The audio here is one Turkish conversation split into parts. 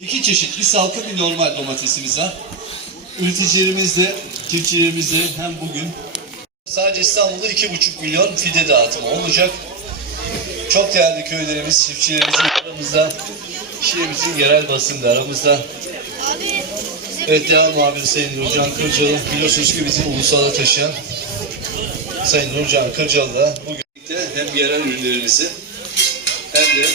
İki çeşit bir salkım bir normal domatesimiz var. Üreticilerimiz de çiftçilerimiz de hem bugün sadece İstanbul'da iki buçuk milyon fide dağıtımı olacak. Çok değerli köylerimiz, çiftçilerimizin aramızda, şehrimizin yerel basında aramızda. Evet devam muhabiri Sayın Nurcan Kırcalı. Biliyorsunuz ki bizim ulusala taşıyan Sayın Nurcan Kırcalı da bugün birlikte hem yerel ürünlerimizi hem de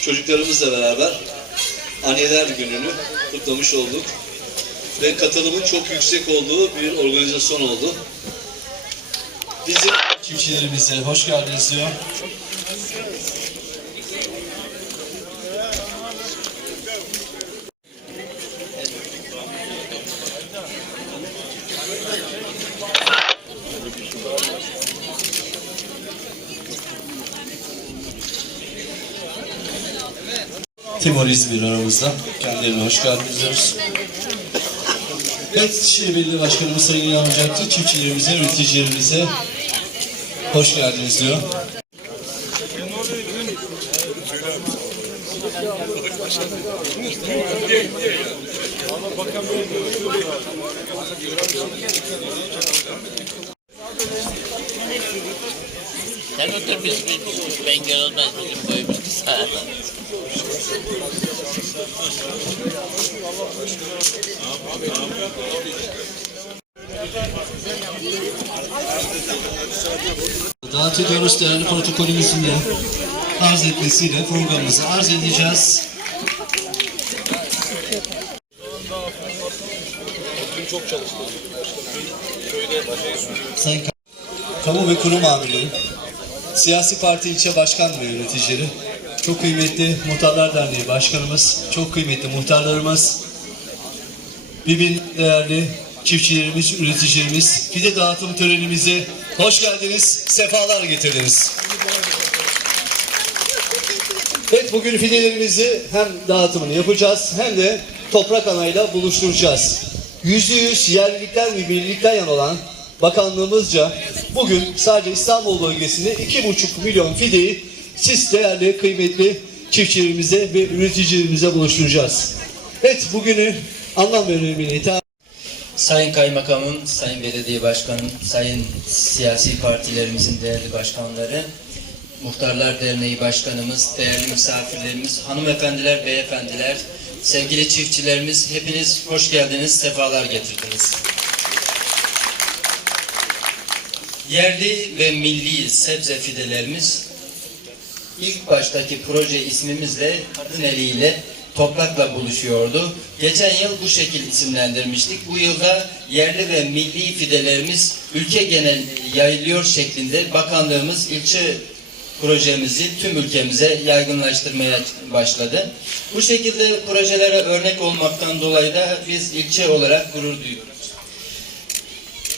çocuklarımızla beraber Anneler Günü'nü kutlamış olduk. Ve katılımın çok yüksek olduğu bir organizasyon oldu. Bizim çiftçilerimize hoş geldiniz diyor. Timur İzmir aramızda. Kendilerine hoş geldiniz diyoruz. Evet, Şehir Belediye Başkanımız Sayın İlhan Ocakçı, çiftçilerimize, üreticilerimize hoş geldiniz diyor. Sen otur biz, biz, biz engel olmaz bizim boyumuz kısa. Davet ediyoruz değerli protokolümüzün de arz etmesiyle programımızı arz edeceğiz. Sayın Ka- Kamu ve Kurum Amirleri, Siyasi Parti ilçe başkan ve yöneticileri, çok kıymetli Muhtarlar Derneği Başkanımız, çok kıymetli muhtarlarımız, birbirinden değerli çiftçilerimiz, üreticilerimiz, fide dağıtım törenimize hoş geldiniz, sefalar getirdiniz. Evet bugün fidelerimizi hem dağıtımını yapacağız hem de toprak anayla buluşturacağız. Yüzde yüz yerlilikten ve birlikten yan olan bakanlığımızca bugün sadece İstanbul bölgesinde iki buçuk milyon fideyi siz değerli kıymetli çiftçilerimize ve üreticilerimize buluşturacağız. Evet bugünü anlam önemini Sayın Kaymakamım, Sayın Belediye Başkanım, Sayın siyasi partilerimizin değerli başkanları, Muhtarlar Derneği Başkanımız, değerli misafirlerimiz, hanımefendiler, beyefendiler, sevgili çiftçilerimiz, hepiniz hoş geldiniz, sefalar getirdiniz. Yerli ve milli sebze fidelerimiz ilk baştaki proje ismimizle kadın eliyle toprakla buluşuyordu. Geçen yıl bu şekil isimlendirmiştik. Bu yılda yerli ve milli fidelerimiz ülke genel yayılıyor şeklinde bakanlığımız ilçe projemizi tüm ülkemize yaygınlaştırmaya başladı. Bu şekilde projelere örnek olmaktan dolayı da biz ilçe olarak gurur duyuyoruz.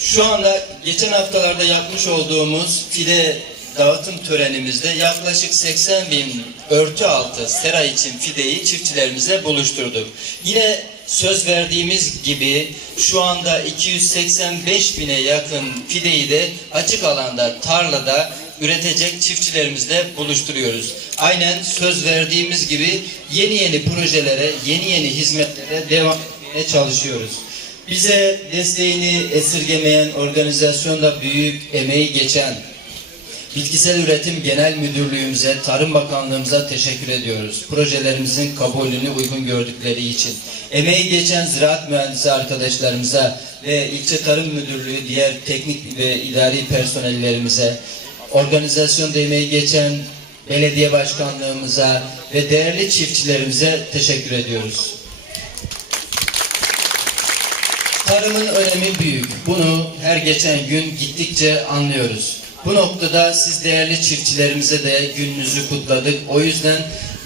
Şu anda geçen haftalarda yapmış olduğumuz fide dağıtım törenimizde yaklaşık 80 bin örtü altı sera için fideyi çiftçilerimize buluşturduk. Yine söz verdiğimiz gibi şu anda 285 bine yakın fideyi de açık alanda, tarlada üretecek çiftçilerimizle buluşturuyoruz. Aynen söz verdiğimiz gibi yeni yeni projelere, yeni yeni hizmetlere devam etmeye çalışıyoruz. Bize desteğini esirgemeyen organizasyonda büyük emeği geçen Bitkisel Üretim Genel Müdürlüğümüze, Tarım Bakanlığımıza teşekkür ediyoruz. Projelerimizin kabulünü uygun gördükleri için. Emeği geçen ziraat mühendisi arkadaşlarımıza ve ilçe tarım müdürlüğü diğer teknik ve idari personellerimize, organizasyonda emeği geçen belediye başkanlığımıza ve değerli çiftçilerimize teşekkür ediyoruz. Tarımın önemi büyük. Bunu her geçen gün gittikçe anlıyoruz. Bu noktada siz değerli çiftçilerimize de gününüzü kutladık. O yüzden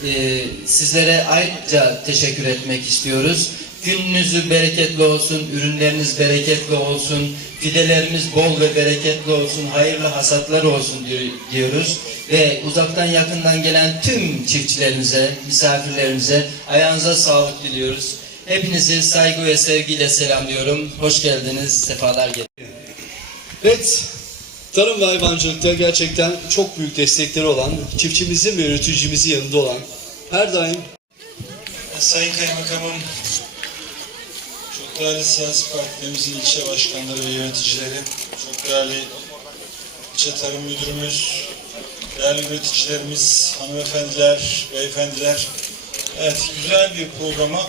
e, sizlere ayrıca teşekkür etmek istiyoruz. Gününüzü bereketli olsun, ürünleriniz bereketli olsun, fidelerimiz bol ve bereketli olsun, hayırlı hasatlar olsun diyor- diyoruz. Ve uzaktan yakından gelen tüm çiftçilerimize, misafirlerimize ayağınıza sağlık diliyoruz. Hepinizi saygı ve sevgiyle selamlıyorum. Hoş geldiniz, sefalar getirdiniz. Evet, tarım ve hayvancılıkta gerçekten çok büyük destekleri olan, çiftçimizin ve üreticimizin yanında olan, her daim Sayın Kaymakamım, çok değerli siyasi partilerimizin ilçe başkanları ve yöneticileri, çok değerli ilçe tarım müdürümüz, değerli üreticilerimiz, hanımefendiler, beyefendiler. Evet, güzel bir programa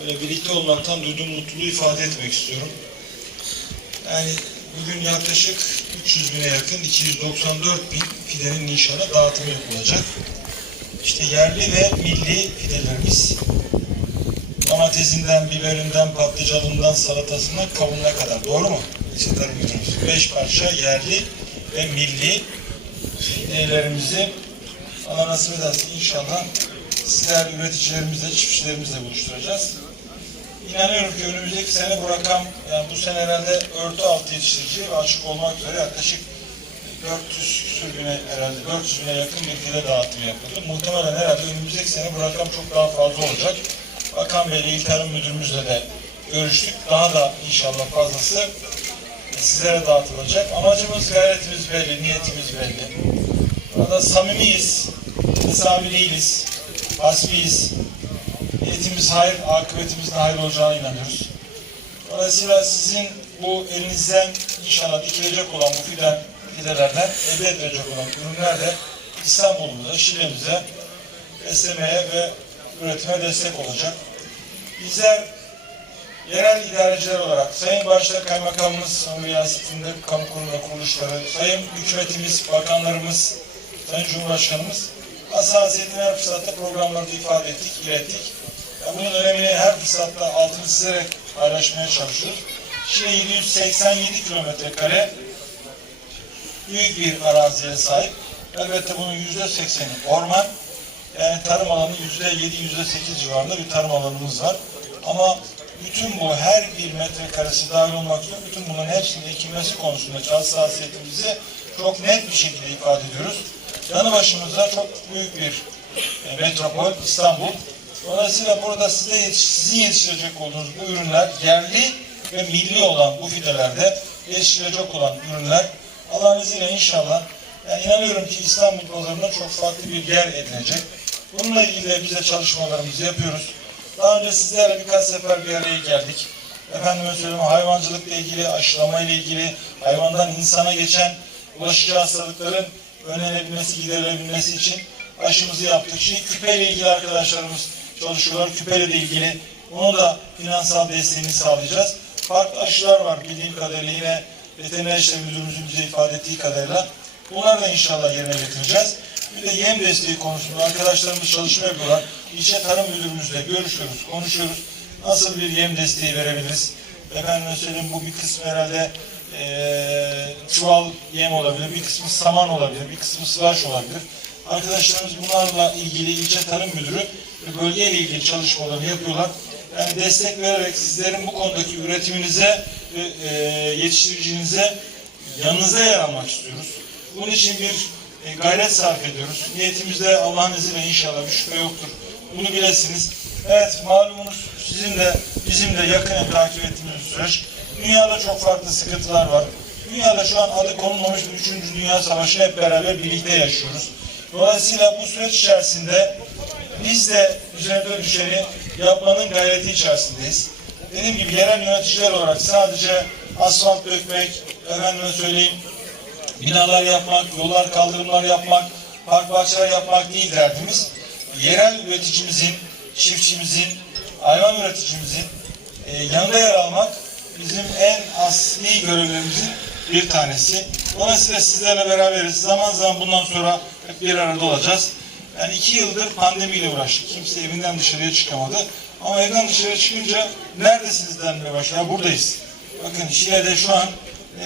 böyle birlikte olmaktan duyduğum mutluluğu ifade etmek istiyorum. Yani bugün yaklaşık 300 bine yakın 294 bin fidenin inşallah dağıtımı yapılacak. İşte yerli ve milli fidelerimiz domatesinden, biberinden, patlıcanından, salatasından kavununa kadar. Doğru mu? Tarım müdürümüz. Beş parça yerli ve milli fidelerimizi Allah nasip ederse inşallah sizler üreticilerimizle, çiftçilerimizle buluşturacağız. İnanıyorum ki önümüzdeki sene bu rakam, yani bu sene herhalde örtü altı yetiştirici ve açık olmak üzere yaklaşık 400 küsur bine herhalde 400 bine yakın bir fide dağıtımı yapıldı. Muhtemelen herhalde önümüzdeki sene bu rakam çok daha fazla olacak. Bakan Bey'le İl Tarım Müdürümüzle de görüştük. Daha da inşallah fazlası sizlere dağıtılacak. Amacımız, gayretimiz belli, niyetimiz belli. Burada samimiyiz, mesabi değiliz, hasbiyiz. Niyetimiz hayır, akıbetimizin hayır olacağına inanıyoruz. Dolayısıyla sizin bu elinizden inşallah dikilecek olan bu fidan, fidelerden elde edilecek olan ürünler de İstanbul'umuza, Şile'mize beslemeye ve üretime destek olacak. Bizler yerel idareciler olarak Sayın Başta Kaymakamımız, Kamu Riyasetinde kamu kurum kuruluşları, Sayın Hükümetimiz, Bakanlarımız, Sayın Cumhurbaşkanımız hassasiyetini her fırsatta programlarda ifade ettik, ilettik. Bunun önemini her fırsatta altını çizerek paylaşmaya çalışıyoruz. Şile 787 kilometre kare büyük bir araziye sahip. Elbette bunun yüzde sekseni orman. Yani tarım alanı yüzde yedi, yüzde sekiz civarında bir tarım alanımız var. Ama bütün bu her bir metrekaresi dahil olmak üzere bütün bunların hepsinin ekilmesi konusunda hassasiyetimizi çok net bir şekilde ifade ediyoruz. Yanı başımızda çok büyük bir metropol İstanbul. Dolayısıyla burada size yetiş, sizin yetiştirecek olduğunuz bu ürünler yerli ve milli olan bu fidelerde yetiştirecek olan ürünler Allah'ın izniyle inşallah yani inanıyorum ki İstanbul pazarında çok farklı bir yer edinecek. Bununla ilgili de biz de çalışmalarımızı yapıyoruz. Daha önce sizlerle birkaç sefer bir araya geldik. Efendime söyleyeyim hayvancılıkla ilgili, aşılama ile ilgili, hayvandan insana geçen bulaşıcı hastalıkların önlenebilmesi, giderilebilmesi için aşımızı yaptık. Şimdi küpeyle ilgili arkadaşlarımız çalışıyorlar. Küpeyle de ilgili onu da finansal desteğini sağlayacağız. Farklı aşılar var bildiğim kadarıyla yine veteriner işlem müdürümüzün bize ifade ettiği kadarıyla. Bunları da inşallah yerine getireceğiz. Bir de yem desteği konusunda arkadaşlarımız çalışma yapıyorlar. İlçe tarım müdürümüzle görüşüyoruz, konuşuyoruz. Nasıl bir yem desteği verebiliriz? Efendim söyleyeyim bu bir kısmı herhalde eee çuval yem olabilir, bir kısmı saman olabilir, bir kısmı sıvaş olabilir. Arkadaşlarımız bunlarla ilgili ilçe tarım müdürü bölgeyle ilgili çalışmalarını yapıyorlar. Yani destek vererek sizlerin bu konudaki üretiminize ve e, yetiştiricinize yanınıza yer almak istiyoruz. Bunun için bir e, gayret sarf ediyoruz. Niyetimizde Allah'ın izniyle inşallah bir şüphe yoktur. Bunu bilesiniz. Evet malumunuz sizin de bizim de yakinen takip ettiğimiz süreç. Dünyada çok farklı sıkıntılar var. Dünyada şu an adı konulmamış bir 3. Dünya Savaşı'nı hep beraber birlikte yaşıyoruz. Dolayısıyla bu süreç içerisinde biz de üzerinde düşeni yapmanın gayreti içerisindeyiz. Dediğim gibi yerel yöneticiler olarak sadece asfalt dökmek, efendime söyleyeyim, binalar yapmak, yollar, kaldırımlar yapmak, park bahçeler yapmak değil derdimiz. Yerel üreticimizin, çiftçimizin, hayvan üreticimizin e, yanında yer almak bizim en asli görevlerimizin bir tanesi. Dolayısıyla sizlerle beraberiz. Zaman zaman bundan sonra hep bir arada olacağız. Yani iki yıldır pandemiyle uğraştık. Kimse evinden dışarıya çıkamadı. Ama evden dışarıya çıkınca neredesiniz denmeye başladı. Buradayız. Bakın Şile'de şu an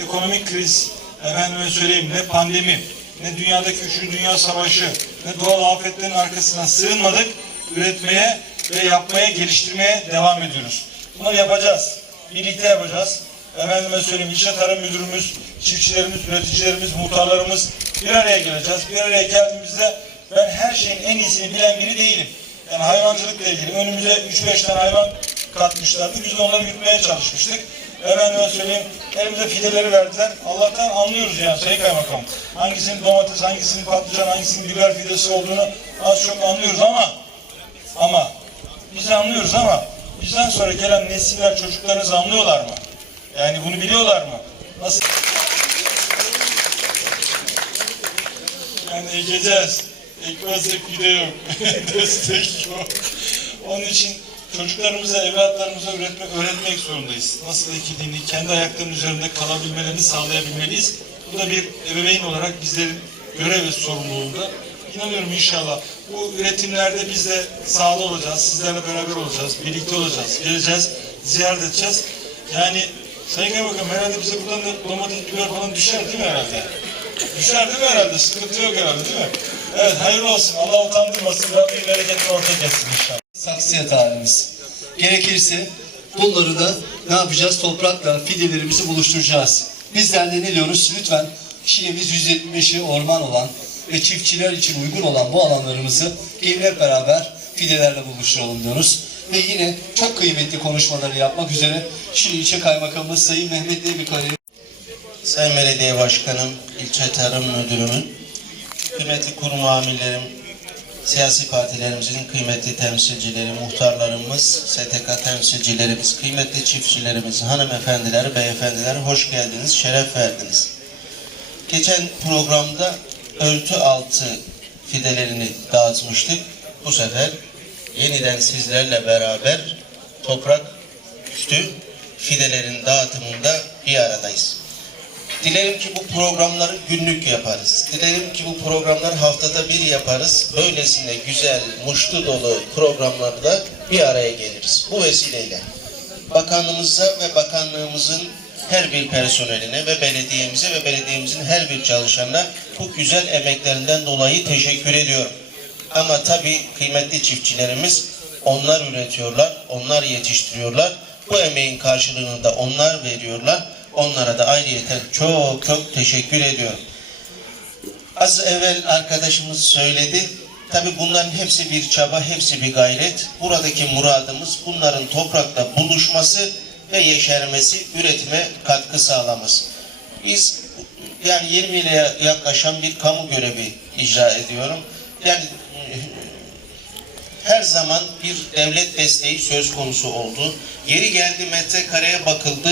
ekonomik kriz, efendime söyleyeyim ne pandemi, ne dünyadaki üçüncü dünya savaşı, ne doğal afetlerin arkasına sığınmadık. Üretmeye ve yapmaya, geliştirmeye devam ediyoruz. Bunları yapacağız. Birlikte yapacağız. Efendime söyleyeyim ilçe tarım müdürümüz, çiftçilerimiz, üreticilerimiz, muhtarlarımız bir araya geleceğiz. Bir araya geldiğimizde ben her şeyin en iyisini bilen biri değilim. Yani hayvancılıkla ilgili önümüze 3-5 tane hayvan katmışlardı. Biz de onları yutmaya çalışmıştık. Efendime söyleyeyim elimize fideleri verdiler. Allah'tan anlıyoruz yani Sayın Kaymakam. Hangisinin domates, hangisinin patlıcan, hangisinin biber fidesi olduğunu az çok anlıyoruz ama ama biz anlıyoruz ama bizden sonra gelen nesiller çocuklarınız anlıyorlar mı? Yani bunu biliyorlar mı? Nasıl? Yani ekeceğiz. Ekmezsek bir de yok. Destek yok. Onun için çocuklarımıza, evlatlarımıza üretmek, öğretmek zorundayız. Nasıl ekildiğini, kendi ayaklarının üzerinde kalabilmelerini sağlayabilmeliyiz. Bu da bir ebeveyn olarak bizlerin görev ve sorumluluğunda. İnanıyorum inşallah bu üretimlerde biz de sahada olacağız, sizlerle beraber olacağız, birlikte olacağız, geleceğiz, ziyaret edeceğiz. Yani Sayın Kaymakam herhalde bize buradan da domates, biber falan düşer değil mi herhalde? Düşer değil mi herhalde? Sıkıntı yok herhalde değil mi? Evet hayırlı olsun. Allah utandırmasın. Rabbim bereketli orta kessin inşallah. saksıya halimiz. Gerekirse bunları da ne yapacağız? Toprakla fidelerimizi buluşturacağız. Bizler de ne diyoruz? Lütfen Şile'miz 175'i orman olan ve çiftçiler için uygun olan bu alanlarımızı gelin hep beraber fidelerle buluşturalım diyoruz. Ve yine çok kıymetli konuşmaları yapmak üzere Şile İlçe Kaymakamımız Sayın Mehmet Demirkaya Sayın Belediye Başkanım, İlçe Tarım Müdürümün, kıymetli kurum amirlerim, siyasi partilerimizin kıymetli temsilcileri, muhtarlarımız, STK temsilcilerimiz, kıymetli çiftçilerimiz, hanımefendiler, beyefendiler hoş geldiniz, şeref verdiniz. Geçen programda örtü altı fidelerini dağıtmıştık. Bu sefer yeniden sizlerle beraber toprak üstü fidelerin dağıtımında bir aradayız. Dilerim ki bu programları günlük yaparız. Dilerim ki bu programları haftada bir yaparız. Böylesine güzel, muştu dolu programlarda bir araya geliriz. Bu vesileyle bakanlığımıza ve bakanlığımızın her bir personeline ve belediyemize ve belediyemizin her bir çalışanına bu güzel emeklerinden dolayı teşekkür ediyorum. Ama tabii kıymetli çiftçilerimiz onlar üretiyorlar, onlar yetiştiriyorlar. Bu emeğin karşılığını da onlar veriyorlar. Onlara da ayrıyeten çok çok teşekkür ediyorum. Az evvel arkadaşımız söyledi. Tabi bunların hepsi bir çaba, hepsi bir gayret. Buradaki muradımız bunların toprakla buluşması ve yeşermesi, üretime katkı sağlaması. Biz yani 20 ile yaklaşan bir kamu görevi icra ediyorum. Yani her zaman bir devlet desteği söz konusu oldu. Yeri geldi metrekareye bakıldı,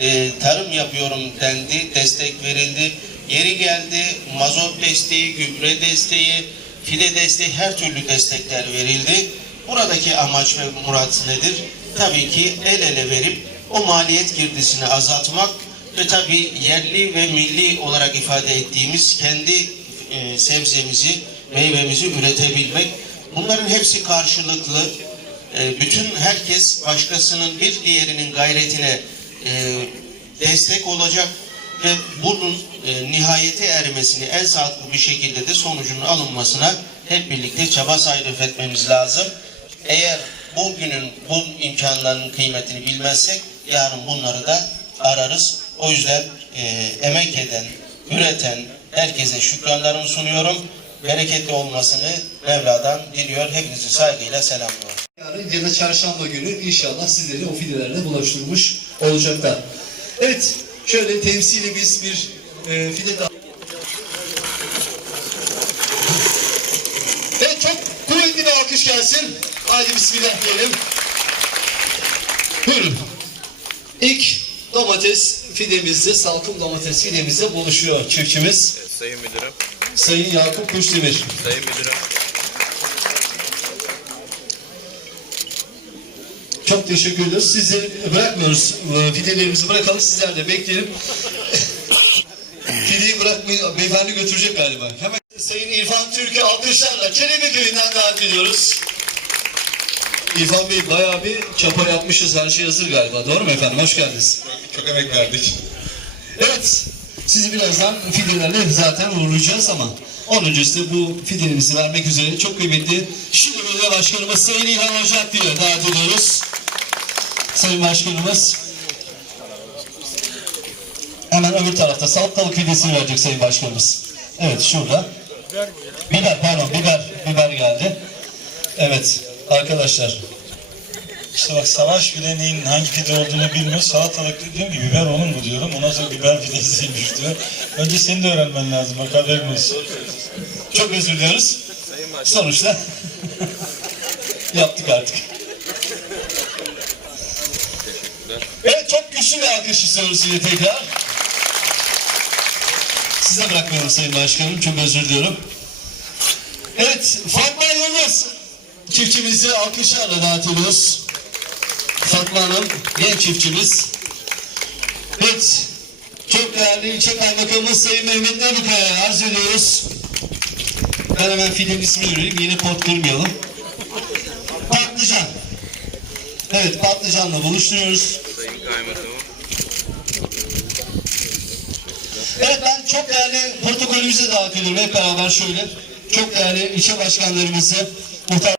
e, tarım yapıyorum dendi, destek verildi. Yeri geldi mazot desteği, gübre desteği, fide desteği her türlü destekler verildi. Buradaki amaç ve murat nedir? Tabii ki el ele verip o maliyet girdisini azaltmak ve tabii yerli ve milli olarak ifade ettiğimiz kendi e, sebzemizi, meyvemizi üretebilmek. Bunların hepsi karşılıklı. E, bütün herkes başkasının bir diğerinin gayretine e, destek olacak ve bunun e, nihayete ermesini en sağlıklı bir şekilde de sonucunun alınmasına hep birlikte çaba sarf etmemiz lazım. Eğer bugünün bu imkanların kıymetini bilmezsek yarın bunları da ararız. O yüzden e, emek eden, üreten herkese şükranlarımı sunuyorum. Bereketli olmasını Mevla'dan diliyor. Hepinizi saygıyla selamlıyorum. Yarın ya da çarşamba günü inşallah sizleri o fidelerle buluşturmuş olacaklar. Evet, şöyle temsili biz bir e, fide daha... Evet, çok kuvvetli bir alkış gelsin. Haydi bismillah diyelim. Buyurun. İlk domates fidemizde, salkım domates fidemizde buluşuyor çiftçimiz. Sayın Müdürüm, Sayın Yakup Kuşdemir. Sayın Müdürüm. Çok teşekkür ediyoruz. Sizleri bırakmıyoruz. Ee, Fidelerimizi bırakalım. Sizler de bekleyelim. Fideyi bırakmayın. Beyefendi götürecek galiba. Hemen Sayın İrfan Türk'ü alkışlarla Çelebi Köyü'nden davet ediyoruz. İrfan Bey bayağı bir çapa yapmışız. Her şey hazır galiba. Doğru mu efendim? Hoş geldiniz. Çok emek verdik. Evet. Sizi birazdan fidelerle zaten uğurlayacağız ama onun öncesinde bu fidelerimizi vermek üzere çok kıymetli Şile Belediye Başkanımız Sayın İlhan Ocak diye davet ediyoruz. Sayın Başkanımız hemen öbür tarafta salatalık fidesini verecek Sayın Başkanımız. Evet şurada. Biber pardon biber biber geldi. Evet arkadaşlar İşte bak savaş bile neyin hangi fide olduğunu bilmiyor. Salatalık diyorum ki biber onun mu diyorum. Ondan sonra biber fidesiymiş diyor. Önce senin de öğrenmen lazım. Bak haberin olsun. çok özür diliyoruz. Sonuçta yaptık artık. Evet çok güçlü bir alkış istiyoruz yine tekrar. Size bırakmıyorum Sayın Başkanım. Çok özür diliyorum. Evet Fatma Yıldız çiftçimizi alkışlarla dağıtıyoruz. Fatma Hanım genç çiftçimiz. Evet çok değerli ilçe kaymakamımız Sayın Mehmet Nebukaya'ya arz ediyoruz. Ben hemen filmin ismini vereyim. Yeni pot kırmayalım. Patlıcan. Evet patlıcanla buluşturuyoruz. Evet ben çok değerli protokolümüze davet ediyorum hep beraber şöyle. Çok değerli ilçe başkanlarımızı, muhtar